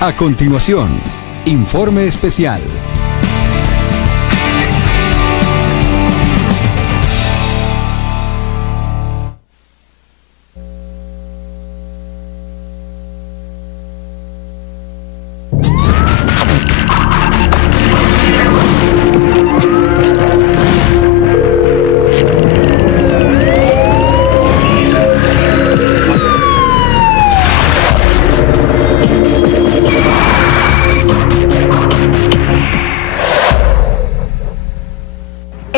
A continuación, informe especial.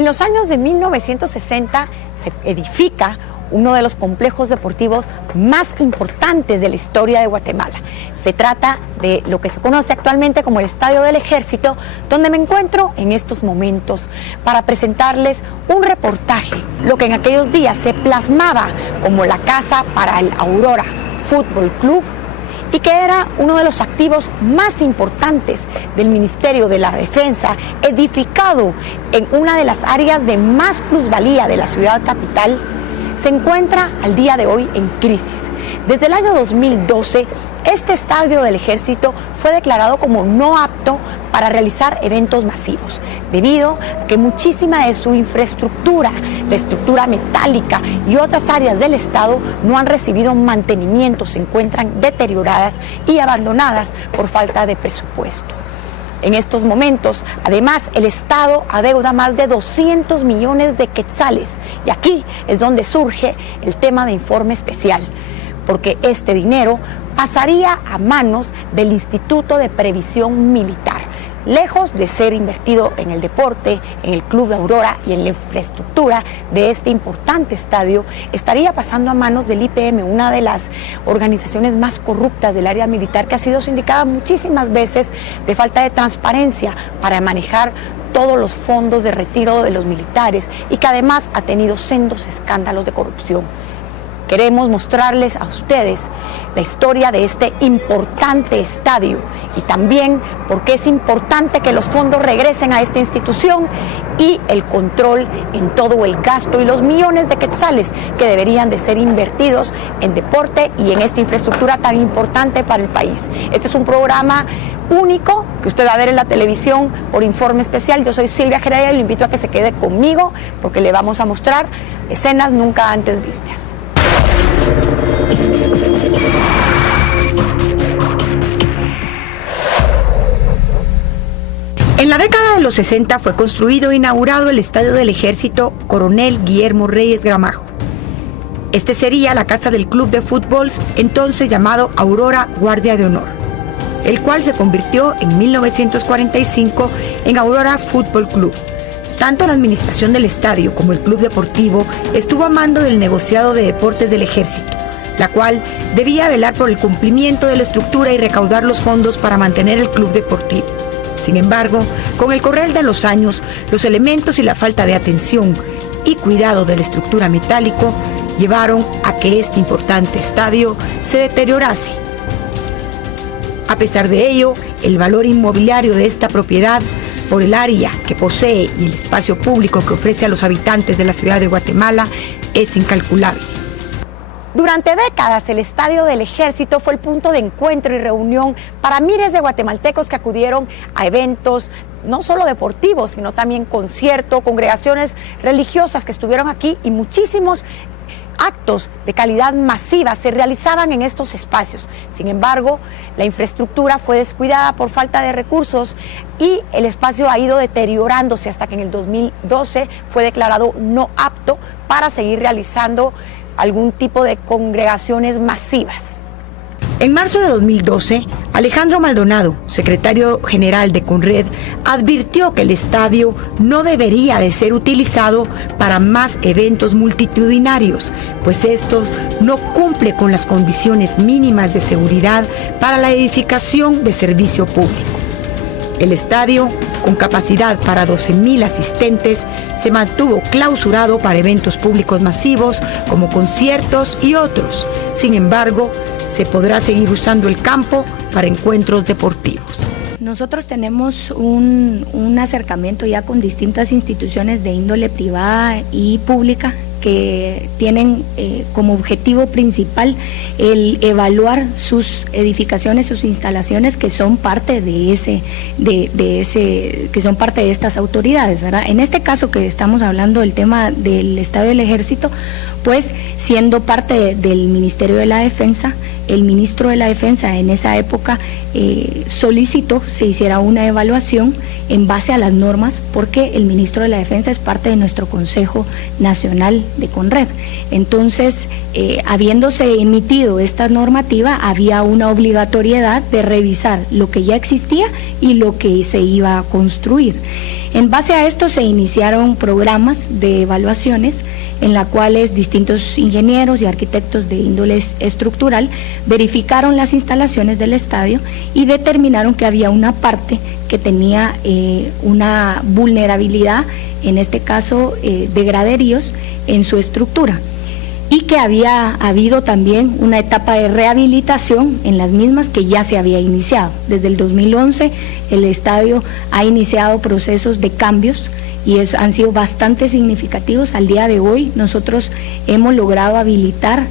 En los años de 1960 se edifica uno de los complejos deportivos más importantes de la historia de Guatemala. Se trata de lo que se conoce actualmente como el Estadio del Ejército, donde me encuentro en estos momentos para presentarles un reportaje, lo que en aquellos días se plasmaba como la casa para el Aurora Fútbol Club y que era uno de los activos más importantes del Ministerio de la Defensa, edificado en una de las áreas de más plusvalía de la ciudad capital, se encuentra al día de hoy en crisis. Desde el año 2012, este estadio del Ejército fue declarado como no apto para realizar eventos masivos, debido a que muchísima de su infraestructura, la estructura metálica y otras áreas del Estado no han recibido mantenimiento, se encuentran deterioradas y abandonadas por falta de presupuesto. En estos momentos, además, el Estado adeuda más de 200 millones de quetzales y aquí es donde surge el tema de informe especial, porque este dinero pasaría a manos del Instituto de Previsión Militar, lejos de ser invertido en el deporte, en el Club de Aurora y en la infraestructura de este importante estadio, estaría pasando a manos del IPM, una de las organizaciones más corruptas del área militar, que ha sido sindicada muchísimas veces de falta de transparencia para manejar todos los fondos de retiro de los militares y que además ha tenido sendos escándalos de corrupción. Queremos mostrarles a ustedes la historia de este importante estadio y también por qué es importante que los fondos regresen a esta institución y el control en todo el gasto y los millones de quetzales que deberían de ser invertidos en deporte y en esta infraestructura tan importante para el país. Este es un programa único que usted va a ver en la televisión por informe especial. Yo soy Silvia Geraya y lo invito a que se quede conmigo porque le vamos a mostrar escenas nunca antes vistas. En la década de los 60 fue construido e inaugurado el Estadio del Ejército Coronel Guillermo Reyes Gramajo. Este sería la casa del club de fútbol entonces llamado Aurora Guardia de Honor, el cual se convirtió en 1945 en Aurora Fútbol Club. Tanto la administración del estadio como el club deportivo estuvo a mando del negociado de deportes del Ejército, la cual debía velar por el cumplimiento de la estructura y recaudar los fondos para mantener el club deportivo. Sin embargo, con el correr de los años, los elementos y la falta de atención y cuidado de la estructura metálico llevaron a que este importante estadio se deteriorase. A pesar de ello, el valor inmobiliario de esta propiedad, por el área que posee y el espacio público que ofrece a los habitantes de la ciudad de Guatemala, es incalculable. Durante décadas, el Estadio del Ejército fue el punto de encuentro y reunión para miles de guatemaltecos que acudieron a eventos, no solo deportivos, sino también conciertos, congregaciones religiosas que estuvieron aquí y muchísimos actos de calidad masiva se realizaban en estos espacios. Sin embargo, la infraestructura fue descuidada por falta de recursos y el espacio ha ido deteriorándose hasta que en el 2012 fue declarado no apto para seguir realizando algún tipo de congregaciones masivas. En marzo de 2012, Alejandro Maldonado, secretario general de CONRED, advirtió que el estadio no debería de ser utilizado para más eventos multitudinarios, pues estos no cumple con las condiciones mínimas de seguridad para la edificación de servicio público. El estadio, con capacidad para 12,000 asistentes, se mantuvo clausurado para eventos públicos masivos como conciertos y otros. Sin embargo, se podrá seguir usando el campo para encuentros deportivos. Nosotros tenemos un acercamiento ya con distintas instituciones de índole privada y pública que tienen como objetivo principal el evaluar sus edificaciones, sus instalaciones que son parte de que son parte de estas autoridades, ¿verdad? En este caso que estamos hablando del tema del Estadio del Ejército, pues siendo parte del Ministerio de la Defensa, el ministro de la Defensa en esa época solicitó se hiciera una evaluación en base a las normas, porque el ministro de la Defensa es parte de nuestro Consejo Nacional de Conred. Entonces, habiéndose emitido esta normativa, había una obligatoriedad de revisar lo que ya existía y lo que se iba a construir. En base a esto se iniciaron programas de evaluaciones en las cuales distintos ingenieros y arquitectos de índole estructural verificaron las instalaciones del estadio y determinaron que había una parte que tenía una vulnerabilidad, en este caso de graderíos, en su estructura, y que había habido también una etapa de rehabilitación en las mismas que ya se había iniciado. Desde el 2011 el estadio ha iniciado procesos de cambios y han sido bastante significativos. Al día de hoy nosotros hemos logrado habilitar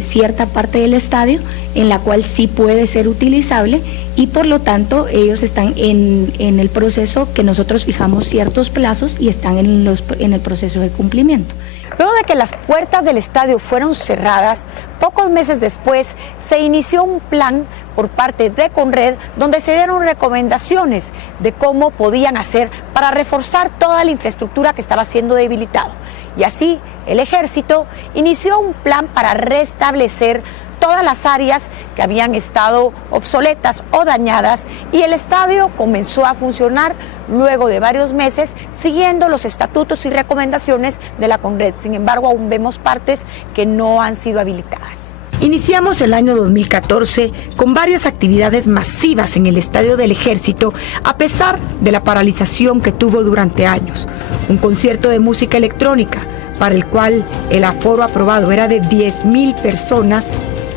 cierta parte del estadio en la cual sí puede ser utilizable, y por lo tanto ellos están en el proceso que nosotros fijamos ciertos plazos y están en el proceso de cumplimiento. Luego de que las puertas del estadio fueron cerradas, pocos meses después se inició un plan por parte de Conred donde se dieron recomendaciones de cómo podían hacer para reforzar toda la infraestructura que estaba siendo debilitada. Y así el Ejército inició un plan para restablecer todas las áreas que habían estado obsoletas o dañadas, y el estadio comenzó a funcionar luego de varios meses siguiendo los estatutos y recomendaciones de la Conred. Sin embargo, aún vemos partes que no han sido habilitadas. Iniciamos el año 2014 con varias actividades masivas en el Estadio del Ejército, a pesar de la paralización que tuvo durante años. Un concierto de música electrónica, para el cual el aforo aprobado era de 10,000 personas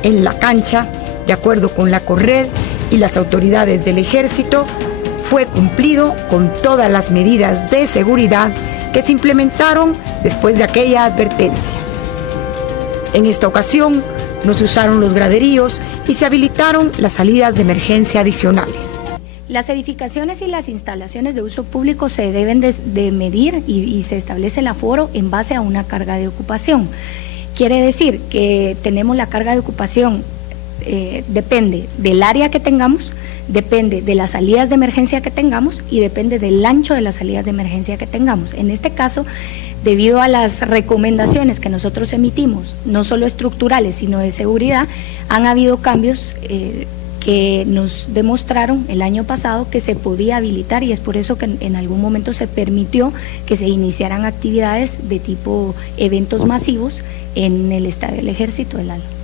en la cancha, de acuerdo con la Conred y las autoridades del Ejército, fue cumplido con todas las medidas de seguridad que se implementaron después de aquella advertencia. En esta ocasión no se usaron los graderíos y se habilitaron las salidas de emergencia adicionales. Las edificaciones y las instalaciones de uso público se deben de medir y se establece el aforo en base a una carga de ocupación. Quiere decir que tenemos la carga de ocupación, depende del área que tengamos, depende de las salidas de emergencia que tengamos y depende del ancho de las salidas de emergencia que tengamos. En este caso, debido a las recomendaciones que nosotros emitimos, no solo estructurales sino de seguridad, han habido cambios que nos demostraron el año pasado que se podía habilitar, y es por eso que en algún momento se permitió que se iniciaran actividades de tipo eventos masivos en el Estadio del Ejército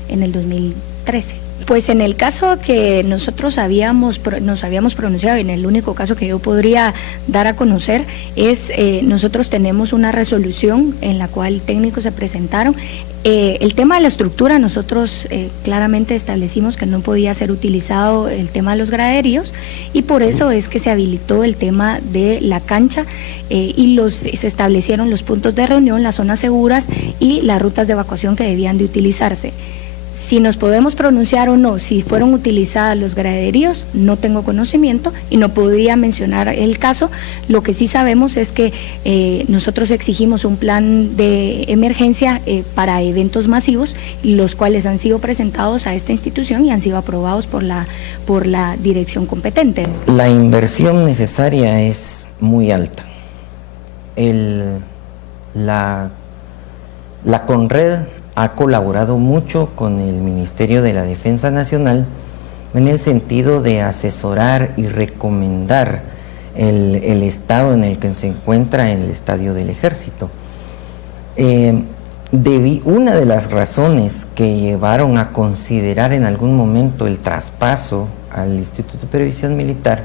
en el 2013. Pues en el caso que nosotros nos habíamos pronunciado, en el único caso que yo podría dar a conocer es, nosotros tenemos una resolución en la cual técnicos se presentaron. El tema de la estructura, nosotros claramente establecimos que no podía ser utilizado el tema de los graderíos, y por eso es que se habilitó el tema de la cancha y se establecieron los puntos de reunión, las zonas seguras y las rutas de evacuación que debían de utilizarse. Si nos podemos pronunciar o no, si fueron utilizadas los graderíos, no tengo conocimiento y no podría mencionar el caso. Lo que sí sabemos es que nosotros exigimos un plan de emergencia para eventos masivos, los cuales han sido presentados a esta institución y han sido aprobados por la dirección competente. La inversión necesaria es muy alta. La Conred ha colaborado mucho con el Ministerio de la Defensa Nacional en el sentido de asesorar y recomendar el estado en el que se encuentra el Estadio del Ejército. Una de las razones que llevaron a considerar en algún momento el traspaso al Instituto de Previsión Militar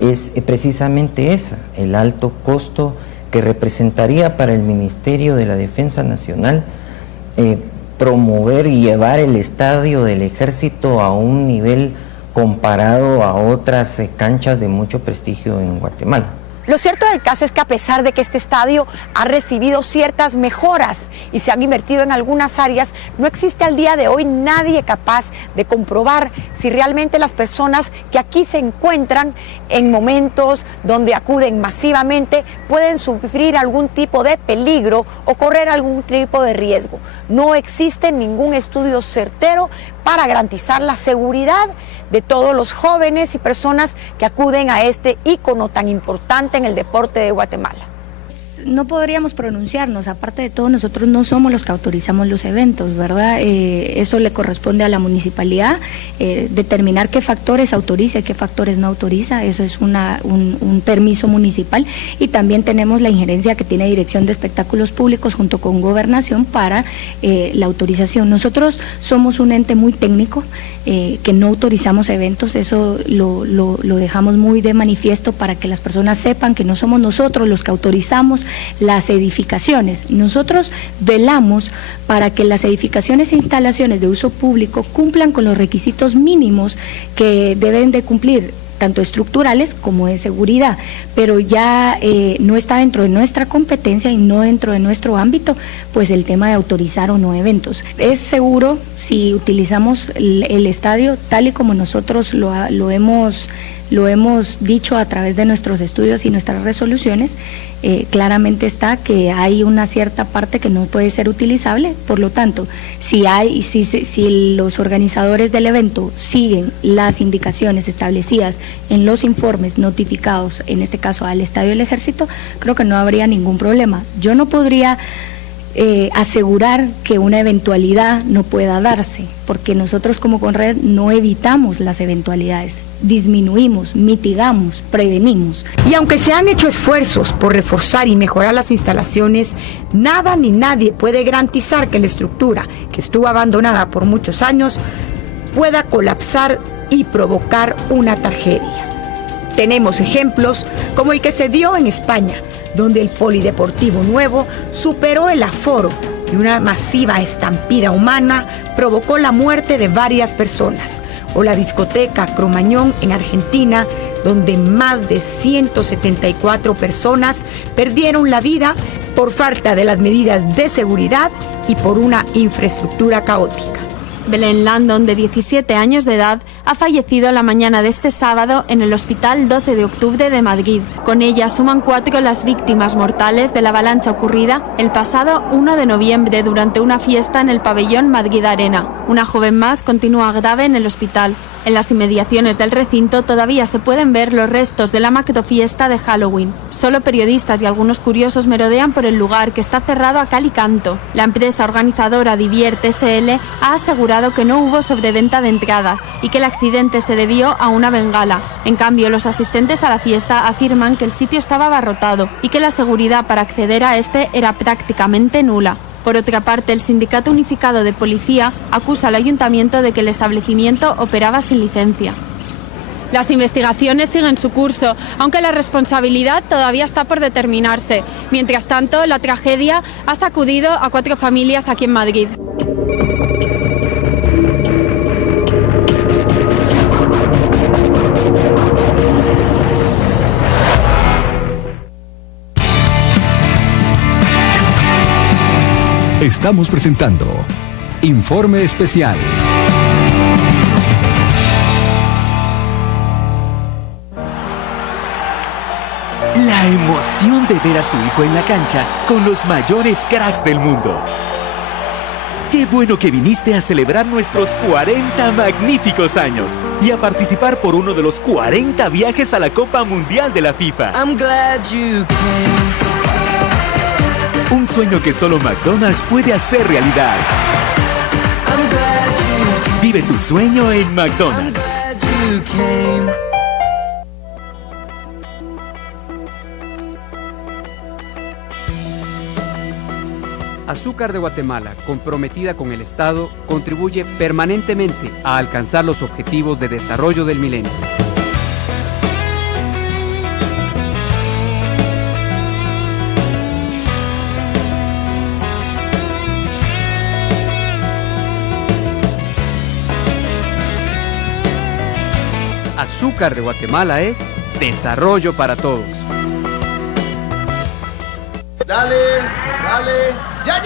es precisamente esa, el alto costo que representaría para el Ministerio de la Defensa Nacional promover y llevar el Estadio del Ejército a un nivel comparado a otras canchas de mucho prestigio en Guatemala. Lo cierto del caso es que a pesar de que este estadio ha recibido ciertas mejoras y se han invertido en algunas áreas, no existe al día de hoy nadie capaz de comprobar si realmente las personas que aquí se encuentran en momentos donde acuden masivamente pueden sufrir algún tipo de peligro o correr algún tipo de riesgo. No existe ningún estudio certero para garantizar la seguridad de todos los jóvenes y personas que acuden a este ícono tan importante en el deporte de Guatemala. No podríamos pronunciarnos, aparte de todo nosotros no somos los que autorizamos los eventos, ¿verdad? Eso le corresponde a la municipalidad, determinar qué factores autoriza y qué factores no autoriza, eso es un permiso municipal, y también tenemos la injerencia que tiene Dirección de Espectáculos Públicos junto con Gobernación para la autorización. Nosotros somos un ente muy técnico, que no autorizamos eventos, eso lo dejamos muy de manifiesto para que las personas sepan que no somos nosotros los que autorizamos las edificaciones. Nosotros velamos para que las edificaciones e instalaciones de uso público cumplan con los requisitos mínimos que deben de cumplir, tanto estructurales como de seguridad, pero ya no está dentro de nuestra competencia y no dentro de nuestro ámbito, pues el tema de autorizar o no eventos. Es seguro si utilizamos el estadio tal y como nosotros lo hemos dicho a través de nuestros estudios y nuestras resoluciones, claramente está que hay una cierta parte que no puede ser utilizable. Por lo tanto, si los organizadores del evento siguen las indicaciones establecidas en los informes notificados, en este caso al Estadio del Ejército, creo que no habría ningún problema. Yo no podría asegurar que una eventualidad no pueda darse, porque nosotros como Conred no evitamos las eventualidades, disminuimos, mitigamos, prevenimos. Y aunque se han hecho esfuerzos por reforzar y mejorar las instalaciones, nada ni nadie puede garantizar que la estructura, que estuvo abandonada por muchos años, pueda colapsar y provocar una tragedia. Tenemos ejemplos como el que se dio en España, donde el polideportivo nuevo superó el aforo y una masiva estampida humana provocó la muerte de varias personas, o la discoteca Cromañón en Argentina, donde más de 174 personas perdieron la vida por falta de las medidas de seguridad y por una infraestructura caótica. Belén Landon, de 17 años de edad, ha fallecido la mañana de este sábado en el Hospital 12 de Octubre de Madrid. Con ella suman 4 las víctimas mortales de la avalancha ocurrida el pasado 1 de noviembre durante una fiesta en el pabellón Madrid Arena. Una joven más continúa grave en el hospital. En las inmediaciones del recinto todavía se pueden ver los restos de la macrofiesta de Halloween. Solo periodistas y algunos curiosos merodean por el lugar, que está cerrado a cal y canto. La empresa organizadora Diviert SL ha asegurado que no hubo sobreventa de entradas y que el accidente se debió a una bengala. En cambio, los asistentes a la fiesta afirman que el sitio estaba abarrotado y que la seguridad para acceder a este era prácticamente nula. Por otra parte, el Sindicato Unificado de Policía acusa al Ayuntamiento de que el establecimiento operaba sin licencia. Las investigaciones siguen su curso, aunque la responsabilidad todavía está por determinarse. Mientras tanto, la tragedia ha sacudido a 4 familias aquí en Madrid. Estamos presentando Informe Especial. La emoción de ver a su hijo en la cancha con los mayores cracks del mundo. Qué bueno que viniste a celebrar nuestros 40 magníficos años y a participar por uno de los 40 viajes a la Copa Mundial de la FIFA. I'm glad you came. Un sueño que solo McDonald's puede hacer realidad. Vive tu sueño en McDonald's. Azúcar de Guatemala, comprometida con el Estado, contribuye permanentemente a alcanzar los objetivos de desarrollo del milenio. Azúcar de Guatemala es desarrollo para todos. Dale, ya.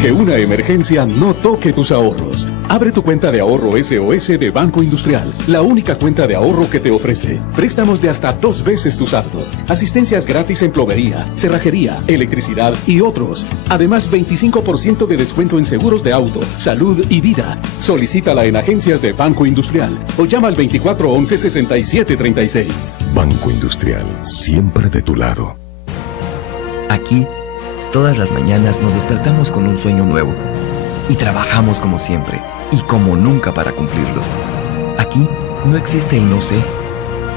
Que una emergencia no toque tus ahorros. Abre tu cuenta de ahorro SOS de Banco Industrial, la única cuenta de ahorro que te ofrece préstamos de hasta 2 veces tu saldo, asistencias gratis en plomería, cerrajería, electricidad y otros. Además, 25% de descuento en seguros de auto, salud y vida. Solicítala en agencias de Banco Industrial o llama al 2411-6736. Banco Industrial, siempre de tu lado. Aquí, todas las mañanas nos despertamos con un sueño nuevo y trabajamos como siempre y como nunca para cumplirlo. Aquí no existe el no sé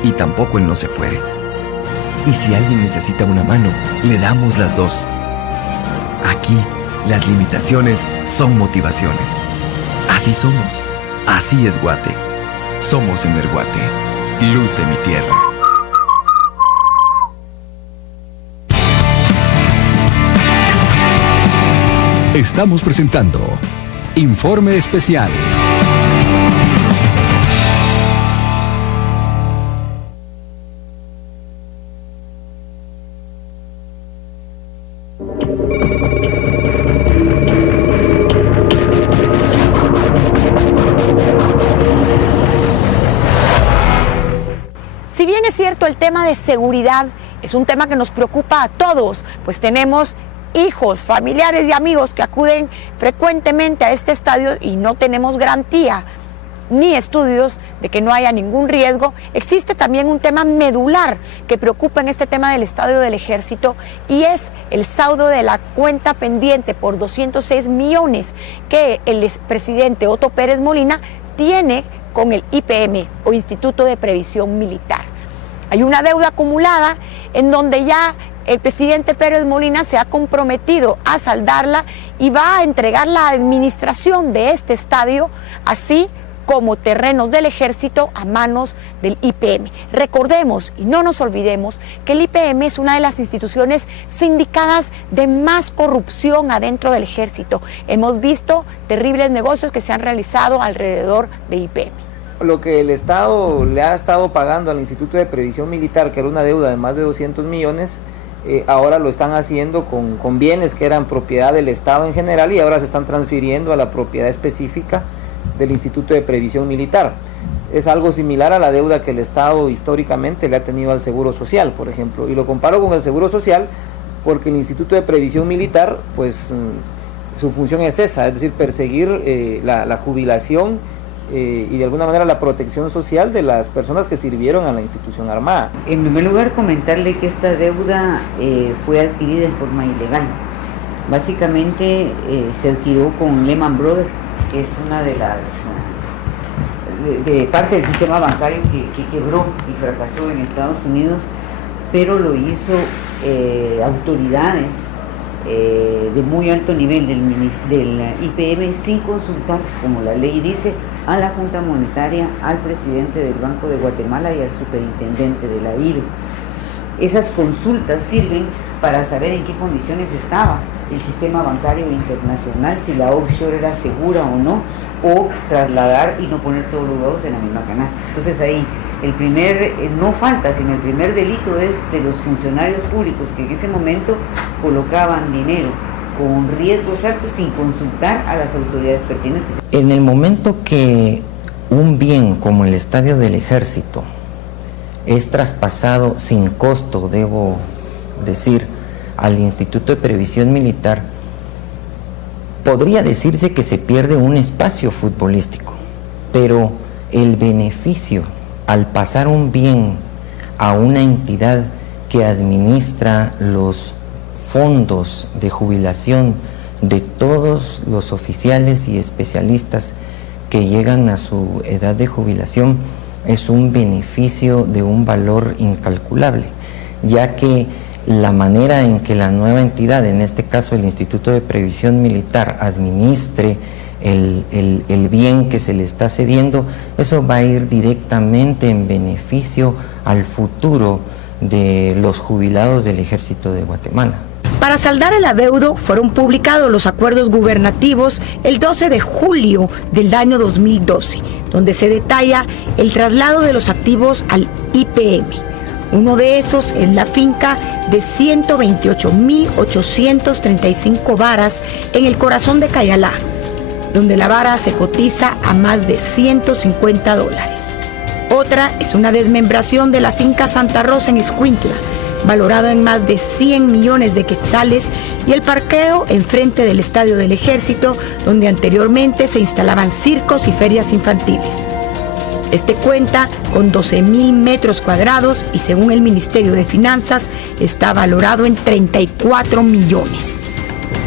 y tampoco el no se puede. Y si alguien necesita una mano, le damos las dos. Aquí, las limitaciones son motivaciones. Así somos. Así es Guate. Somos Energuate, luz de mi tierra. Estamos presentando Informe Especial. Si bien es cierto, el tema de seguridad es un tema que nos preocupa a todos, pues tenemos hijos, familiares y amigos que acuden frecuentemente a este estadio y no tenemos garantía ni estudios de que no haya ningún riesgo. Existe también un tema medular que preocupa en este tema del estadio del Ejército y es el saldo de la cuenta pendiente por 206 millones que el expresidente Otto Pérez Molina tiene con el IPM o Instituto de Previsión Militar. Hay una deuda acumulada en donde ya el presidente Pérez Molina se ha comprometido a saldarla y va a entregar la administración de este estadio, así como terrenos del Ejército, a manos del IPM. Recordemos y no nos olvidemos que el IPM es una de las instituciones sindicadas de más corrupción adentro del Ejército. Hemos visto terribles negocios que se han realizado alrededor de IPM. Lo que el Estado le ha estado pagando al Instituto de Previsión Militar, que era una deuda de más de 200 millones, ahora lo están haciendo con bienes que eran propiedad del Estado en general y ahora se están transfiriendo a la propiedad específica del Instituto de Previsión Militar. Es algo similar a la deuda que el Estado históricamente le ha tenido al Seguro Social, por ejemplo, y lo comparo con el Seguro Social porque el Instituto de Previsión Militar, pues su función es esa, es decir, perseguir la jubilación y de alguna manera la protección social de las personas que sirvieron a la institución armada. En primer lugar, comentarle que esta deuda fue adquirida en forma ilegal. Básicamente se adquirió con Lehman Brothers, que es una de las de parte del sistema bancario que quebró y fracasó en Estados Unidos, pero lo hizo autoridades de muy alto nivel del IPM sin consultar, como la ley dice, a la Junta Monetaria, al presidente del Banco de Guatemala y al superintendente de la IBE. Esas consultas sirven para saber en qué condiciones estaba el sistema bancario internacional, si la offshore era segura o no, o trasladar y no poner todos los huevos en la misma canasta. Entonces ahí el primer, no falta, sino el primer delito es de los funcionarios públicos que en ese momento colocaban dinero con riesgos altos sin consultar a las autoridades pertinentes. En el momento que un bien como el Estadio del Ejército es traspasado sin costo, debo decir, al Instituto de Previsión Militar, podría decirse que se pierde un espacio futbolístico, pero el beneficio al pasar un bien a una entidad que administra los fondos de jubilación de todos los oficiales y especialistas que llegan a su edad de jubilación es un beneficio de un valor incalculable, ya que la manera en que la nueva entidad, en este caso el Instituto de Previsión Militar, administre el bien que se le está cediendo, eso va a ir directamente en beneficio al futuro de los jubilados del Ejército de Guatemala. Para saldar el adeudo fueron publicados los acuerdos gubernativos el 12 de julio del año 2012, donde se detalla el traslado de los activos al IPM. Uno de esos es la finca de 128.835 varas en el corazón de Cayalá, donde la vara se cotiza a más de $150. Otra es una desmembración de la finca Santa Rosa en Escuintla, valorada en más de 100 millones de quetzales, y el parqueo enfrente del Estadio del Ejército, donde anteriormente se instalaban circos y ferias infantiles. Este cuenta con 12.000 metros cuadrados y, según el Ministerio de Finanzas, está valorado en 34 millones.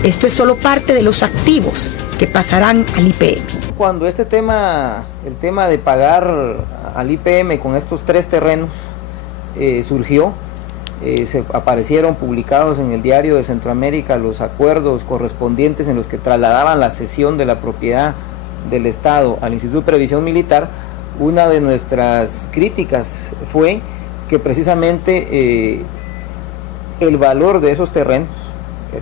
Esto es solo parte de los activos que pasarán al IPM. Cuando el tema de pagar al IPM con estos 3 terrenos surgió, se aparecieron publicados en el Diario de Centroamérica los acuerdos correspondientes en los que trasladaban la cesión de la propiedad del Estado al Instituto de Previsión Militar. Una de nuestras críticas fue que precisamente el valor de esos terrenos,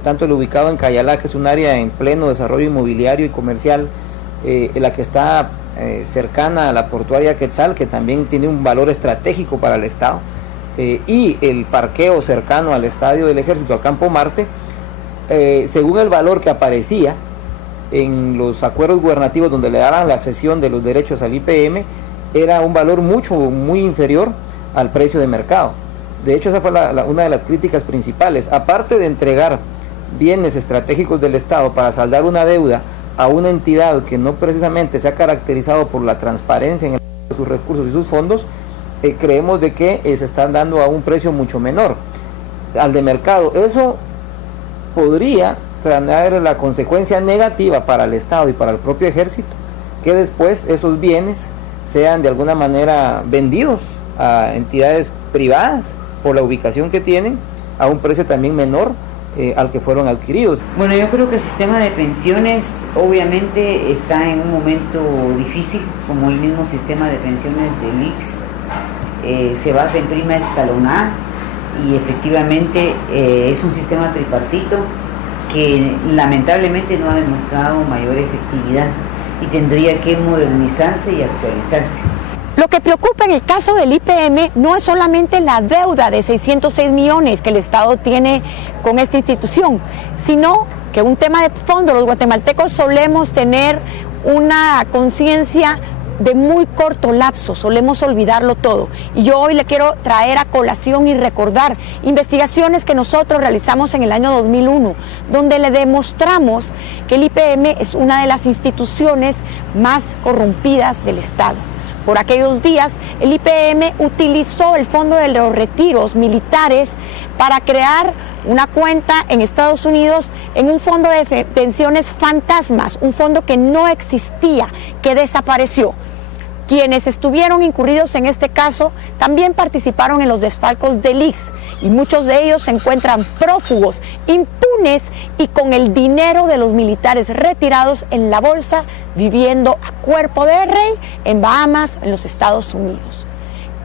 tanto el ubicado en Cayalá, que es un área en pleno desarrollo inmobiliario y comercial, la que está cercana a la portuaria Quetzal, que también tiene un valor estratégico para el Estado, y el parqueo cercano al Estadio del Ejército, al Campo Marte, según el valor que aparecía en los acuerdos gubernativos donde le daban la cesión de los derechos al IPM, era un valor muy inferior al precio de mercado. De hecho, esa fue una de las críticas principales. Aparte de entregar bienes estratégicos del Estado para saldar una deuda a una entidad que no precisamente se ha caracterizado por la transparencia en sus recursos y sus fondos, creemos de que se están dando a un precio mucho menor al de mercado. Eso podría traer la consecuencia negativa para el Estado y para el propio Ejército, que después esos bienes sean de alguna manera vendidos a entidades privadas por la ubicación que tienen a un precio también menor al que fueron adquiridos. Bueno, yo creo que el sistema de pensiones obviamente está en un momento difícil, como el mismo sistema de pensiones del IX. Se basa en prima escalonada y efectivamente es un sistema tripartito que lamentablemente no ha demostrado mayor efectividad y tendría que modernizarse y actualizarse. Lo que preocupa en el caso del IPM no es solamente la deuda de 606 millones que el Estado tiene con esta institución, sino que un tema de fondo, los guatemaltecos solemos tener una conciencia de muy corto lapso, solemos olvidarlo todo. Y yo hoy le quiero traer a colación y recordar investigaciones que nosotros realizamos en el año 2001, donde le demostramos que el IPM es una de las instituciones más corrompidas del Estado. Por aquellos días, el IPM utilizó el fondo de los retiros militares para crear una cuenta en Estados Unidos en un fondo de pensiones fantasmas, un fondo que no existía, que desapareció. Quienes estuvieron incurridos en este caso también participaron en los desfalcos del IX y muchos de ellos se encuentran prófugos, impunes y con el dinero de los militares retirados en la bolsa, viviendo a cuerpo de rey en Bahamas, en los Estados Unidos.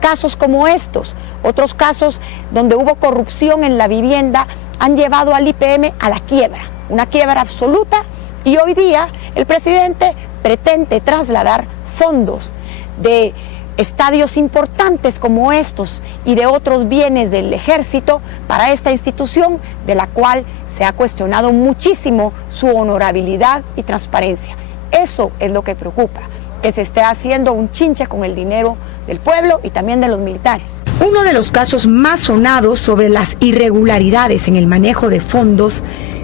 Casos como estos, otros casos donde hubo corrupción en la vivienda, han llevado al IPM a la quiebra, una quiebra absoluta, y hoy día el presidente pretende trasladar fondos de estadios importantes como estos y de otros bienes del Ejército para esta institución, de la cual se ha cuestionado muchísimo su honorabilidad y transparencia. Eso es lo que preocupa, que se esté haciendo un chinche con el dinero del pueblo y también de los militares. Uno de los casos más sonados sobre las irregularidades en el manejo de fondos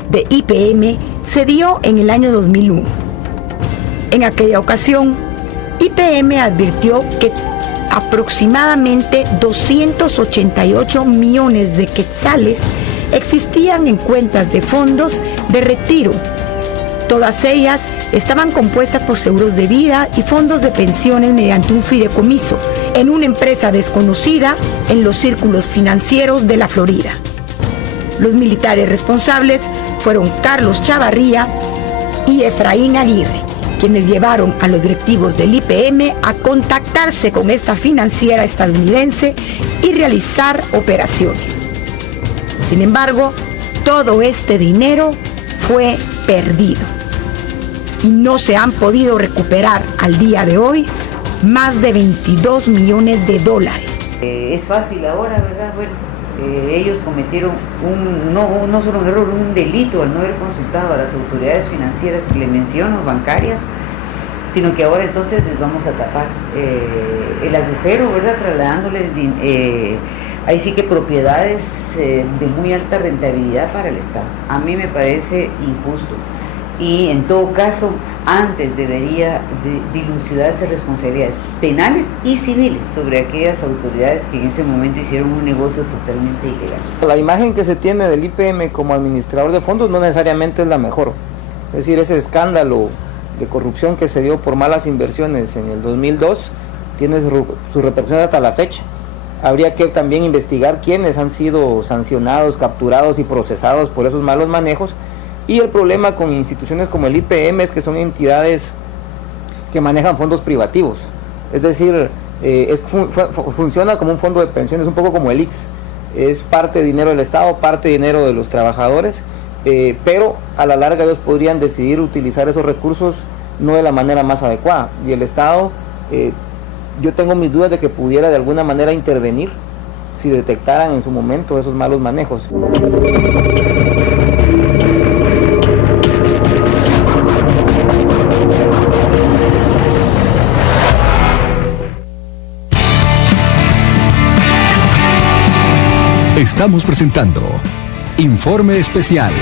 de IPM se dio en el año 2001. En aquella ocasión, IPM advirtió que aproximadamente 288 millones de quetzales existían en cuentas de fondos de retiro. Todas ellas estaban compuestas por seguros de vida y fondos de pensiones mediante un fideicomiso en una empresa desconocida en los círculos financieros de la Florida. Los militares responsables fueron Carlos Chavarría y Efraín Aguirre, quienes llevaron a los directivos del IPM a contactarse con esta financiera estadounidense y realizar operaciones. Sin embargo, todo este dinero fue perdido y no se han podido recuperar al día de hoy más de $22 millones. Es fácil ahora, ¿verdad? Bueno, ellos cometieron no solo un error, un delito al no haber consultado a las autoridades financieras que le menciono, bancarias, sino que ahora entonces les vamos a tapar el agujero, ¿verdad? Trasladándoles ahí sí que propiedades de muy alta rentabilidad para el Estado. A mí me parece injusto y en todo caso antes debería dilucidarse responsabilidades penales y civiles sobre aquellas autoridades que en ese momento hicieron un negocio totalmente ilegal. La imagen que se tiene del IPM como administrador de fondos no necesariamente es la mejor. Es decir, ese escándalo de corrupción que se dio por malas inversiones en el 2002 tiene su repercusión hasta la fecha. Habría que también investigar quiénes han sido sancionados, capturados y procesados por esos malos manejos. Y el problema con instituciones como el IPM es que son entidades que manejan fondos privativos. Es decir, funciona como un fondo de pensiones, un poco como el IX. Es parte de dinero del Estado, parte de dinero de los trabajadores, pero a la larga ellos podrían decidir utilizar esos recursos no de la manera más adecuada. Y el Estado, yo tengo mis dudas de que pudiera de alguna manera intervenir si detectaran en su momento esos malos manejos. Estamos presentando Informe Especial.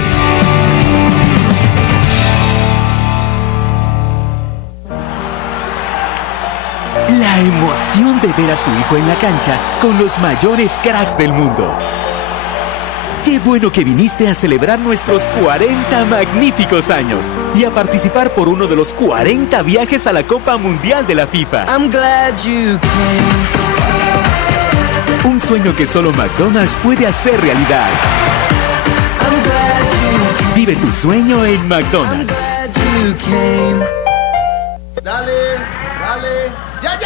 La emoción de ver a su hijo en la cancha con los mayores cracks del mundo. Qué bueno que viniste a celebrar nuestros 40 magníficos años y a participar por uno de los 40 viajes a la Copa Mundial de la FIFA. I'm glad you came. Un sueño que solo McDonald's puede hacer realidad. Vive tu sueño en McDonald's. Dale, ya.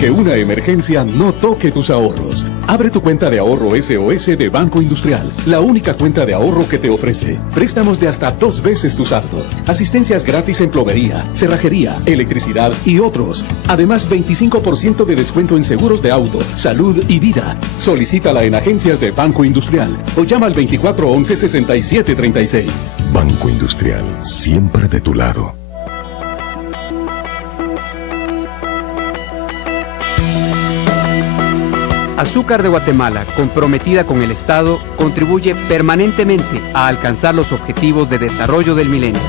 Que una emergencia no toque tus ahorros. Abre tu cuenta de ahorro SOS de Banco Industrial, la única cuenta de ahorro que te ofrece préstamos de hasta 2 veces tu saldo, asistencias gratis en plomería, cerrajería, electricidad y otros. Además, 25% de descuento en seguros de auto, salud y vida. Solicítala en agencias de Banco Industrial o llama al 2411-6736. Banco Industrial, siempre de tu lado. Azúcar de Guatemala, comprometida con el Estado, contribuye permanentemente a alcanzar los objetivos de desarrollo del milenio.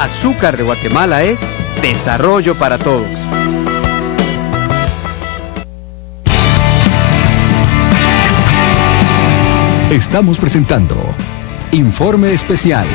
Azúcar de Guatemala es desarrollo para todos. Estamos presentando Informe Especial.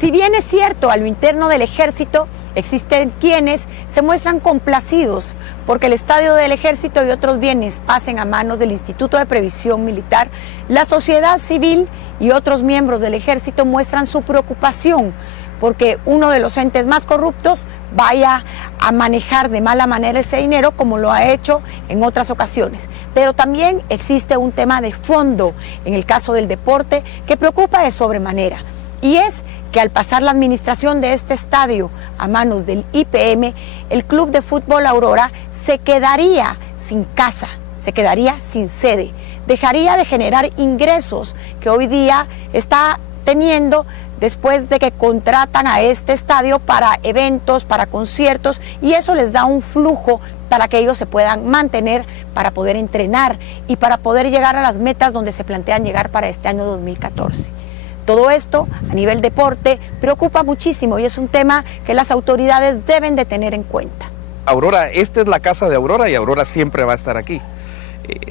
Si bien es cierto, a lo interno del ejército existen quienes se muestran complacidos porque el estadio del ejército y otros bienes pasen a manos del Instituto de Previsión Militar, la sociedad civil y otros miembros del ejército muestran su preocupación porque uno de los entes más corruptos vaya a manejar de mala manera ese dinero como lo ha hecho en otras ocasiones. Pero también existe un tema de fondo en el caso del deporte que preocupa de sobremanera, y es que al pasar la administración de este estadio a manos del IPM, el Club de Fútbol Aurora se quedaría sin casa, se quedaría sin sede, dejaría de generar ingresos que hoy día está teniendo después de que contratan a este estadio para eventos, para conciertos, y eso les da un flujo para que ellos se puedan mantener, para poder entrenar y para poder llegar a las metas donde se plantean llegar para este año 2014. Todo esto a nivel deporte preocupa muchísimo y es un tema que las autoridades deben de tener en cuenta. Aurora, esta es la casa de Aurora y Aurora siempre va a estar aquí.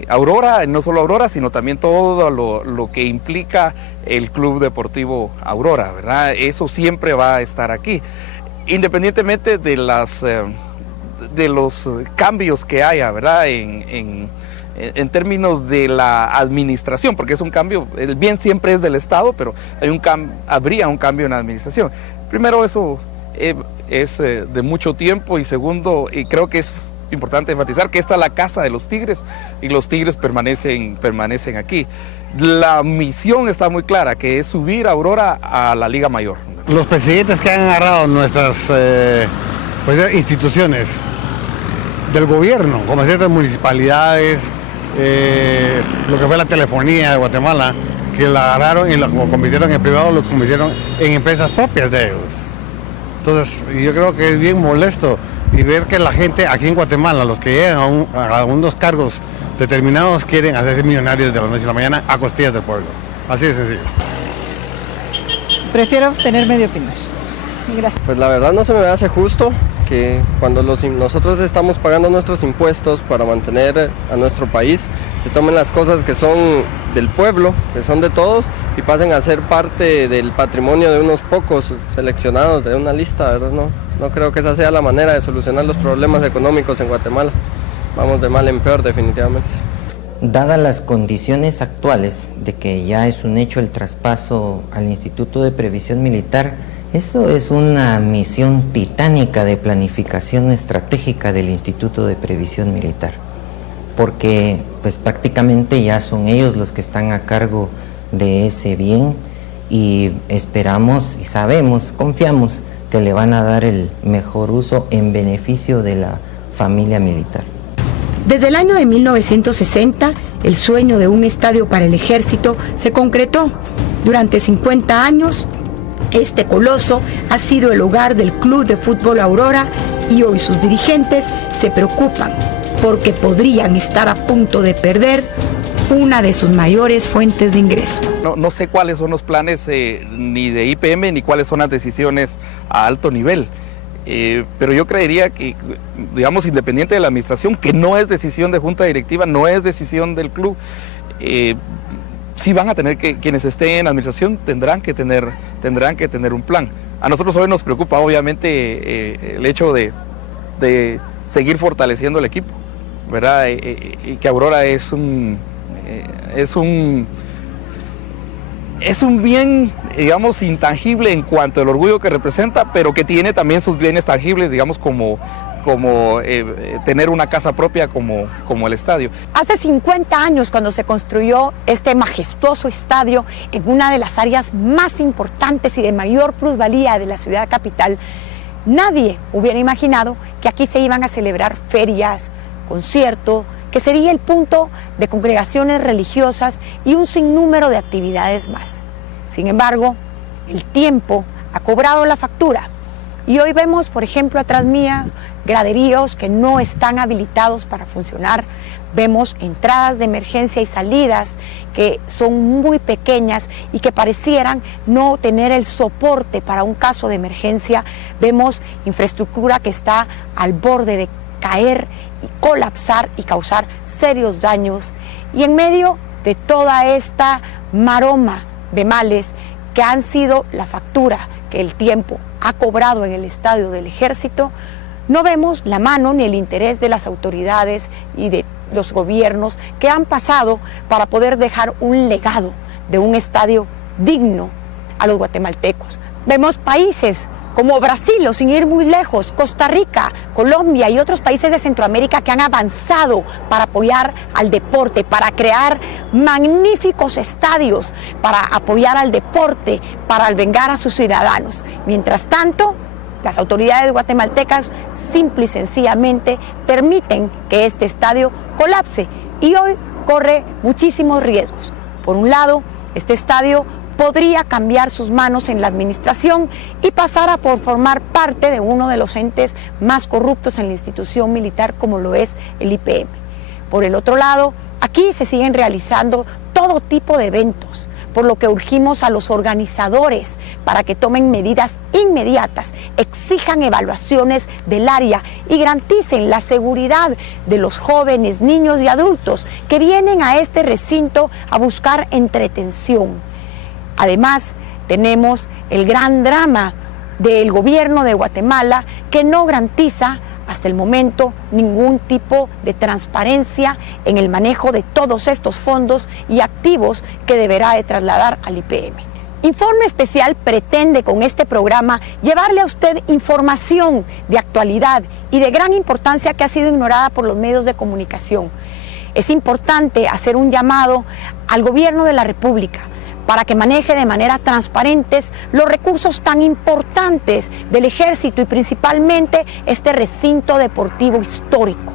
Aurora, no solo Aurora, sino también todo lo que implica el Club Deportivo Aurora, ¿verdad? Eso siempre va a estar aquí, independientemente de los cambios que haya, ¿verdad? En en términos de la administración, porque es un cambio, el bien siempre es del Estado, pero habría un cambio en la administración. Primero, eso es de mucho tiempo, y segundo, y creo que es importante enfatizar que esta es la casa de los Tigres y los Tigres permanecen aquí. La misión está muy clara, que es subir a Aurora a la Liga Mayor. Los presidentes que han agarrado nuestras instituciones del gobierno, como ciertas municipalidades, lo que fue la telefonía de Guatemala, que la agarraron y la convirtieron en privado, lo convirtieron en empresas propias de ellos. Entonces, yo creo que es bien molesto y ver que la gente aquí en Guatemala, los que llegan a unos cargos determinados, quieren hacerse millonarios de la noche a la mañana a costillas del pueblo. Así de sencillo. Prefiero abstenerme de opinar. Gracias. Pues la verdad no se me hace justo que cuando nosotros estamos pagando nuestros impuestos para mantener a nuestro país, se tomen las cosas que son del pueblo, que son de todos, y pasen a ser parte del patrimonio de unos pocos seleccionados de una lista, ¿verdad? No creo que esa sea la manera de solucionar los problemas económicos en Guatemala. Vamos de mal en peor, definitivamente. Dadas las condiciones actuales de que ya es un hecho el traspaso al Instituto de Previsión Militar, eso es una misión titánica de planificación estratégica del Instituto de Previsión Militar, porque pues prácticamente ya son ellos los que están a cargo de ese bien, y esperamos y sabemos, confiamos que le van a dar el mejor uso en beneficio de la familia militar. Desde el año de 1960, el sueño de un estadio para el ejército se concretó. Durante 50 años, este coloso ha sido el hogar del Club de Fútbol Aurora, y hoy sus dirigentes se preocupan porque podrían estar a punto de perder una de sus mayores fuentes de ingreso. No sé cuáles son los planes ni de IPM ni cuáles son las decisiones a alto nivel. Pero yo creería que, digamos, independiente de la administración, que no es decisión de junta directiva, no es decisión del club, sí van a tener que, quienes estén en administración tendrán que tener un plan. A nosotros hoy nos preocupa obviamente el hecho de seguir fortaleciendo el equipo, ¿verdad? Y que Aurora es un bien, digamos, intangible en cuanto al orgullo que representa, pero que tiene también sus bienes tangibles, digamos, como tener una casa propia como el estadio. Hace 50 años, cuando se construyó este majestuoso estadio en una de las áreas más importantes y de mayor plusvalía de la ciudad capital, nadie hubiera imaginado que aquí se iban a celebrar ferias, conciertos, que sería el punto de congregaciones religiosas y un sinnúmero de actividades más. Sin embargo, el tiempo ha cobrado la factura, y hoy vemos, por ejemplo, atrás mía, graderíos que no están habilitados para funcionar. Vemos entradas de emergencia y salidas que son muy pequeñas y que parecieran no tener el soporte para un caso de emergencia. Vemos infraestructura que está al borde de caer y colapsar y causar serios daños. Y en medio de toda esta maroma de males que han sido la factura que el tiempo ha cobrado en el estadio del ejército, no vemos la mano ni el interés de las autoridades y de los gobiernos que han pasado para poder dejar un legado de un estadio digno a los guatemaltecos. Vemos países como Brasil, o sin ir muy lejos, Costa Rica, Colombia y otros países de Centroamérica que han avanzado para apoyar al deporte, para crear magníficos estadios, para apoyar al deporte, para albergar a sus ciudadanos. Mientras tanto, las autoridades guatemaltecas simple y sencillamente permiten que este estadio colapse, y hoy corre muchísimos riesgos. Por un lado, este estadio podría cambiar sus manos en la administración y pasar a formar parte de uno de los entes más corruptos en la institución militar, como lo es el IPM. Por el otro lado, aquí se siguen realizando todo tipo de eventos, por lo que urgimos a los organizadores para que tomen medidas inmediatas, exijan evaluaciones del área y garanticen la seguridad de los jóvenes, niños y adultos que vienen a este recinto a buscar entretención. Además, tenemos el gran drama del gobierno de Guatemala, que no garantiza hasta el momento ningún tipo de transparencia en el manejo de todos estos fondos y activos que deberá de trasladar al IPM. Informe Especial pretende con este programa llevarle a usted información de actualidad y de gran importancia que ha sido ignorada por los medios de comunicación. Es importante hacer un llamado al Gobierno de la República para que maneje de manera transparente los recursos tan importantes del Ejército y principalmente este recinto deportivo histórico.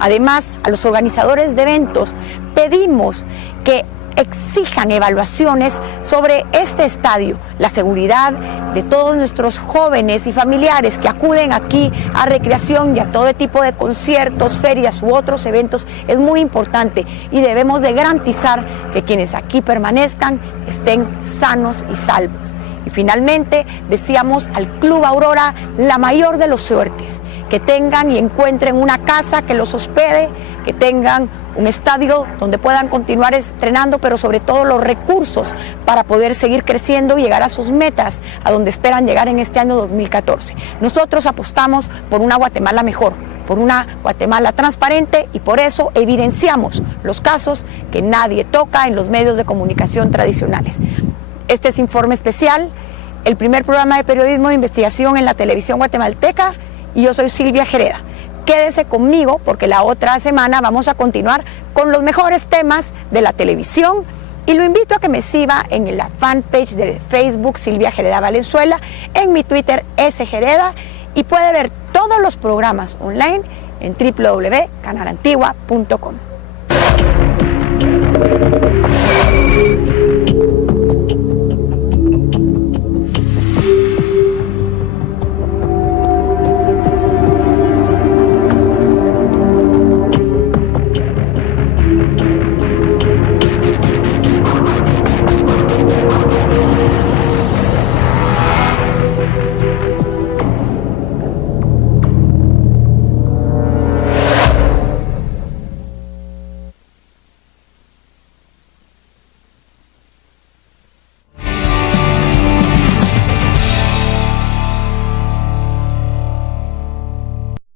Además, a los organizadores de eventos pedimos que exijan evaluaciones sobre este estadio, la seguridad de todos nuestros jóvenes y familiares que acuden aquí a recreación y a todo tipo de conciertos, ferias u otros eventos es muy importante y debemos de garantizar que quienes aquí permanezcan estén sanos y salvos. Y finalmente deseamos al Club Aurora la mayor de las suertes, que tengan y encuentren una casa que los hospede, que tengan un estadio donde puedan continuar entrenando, pero sobre todo los recursos para poder seguir creciendo y llegar a sus metas, a donde esperan llegar en este año 2014. Nosotros apostamos por una Guatemala mejor, por una Guatemala transparente y por eso evidenciamos los casos que nadie toca en los medios de comunicación tradicionales. Este es Informe Especial, el primer programa de periodismo de investigación en la televisión guatemalteca y yo soy Silvia Jereda. Quédese conmigo porque la otra semana vamos a continuar con los mejores temas de la televisión y lo invito a que me siga en la fanpage de Facebook Silvia Jereda Valenzuela, en mi Twitter sjereda y puede ver todos los programas online en www.canalantigua.com.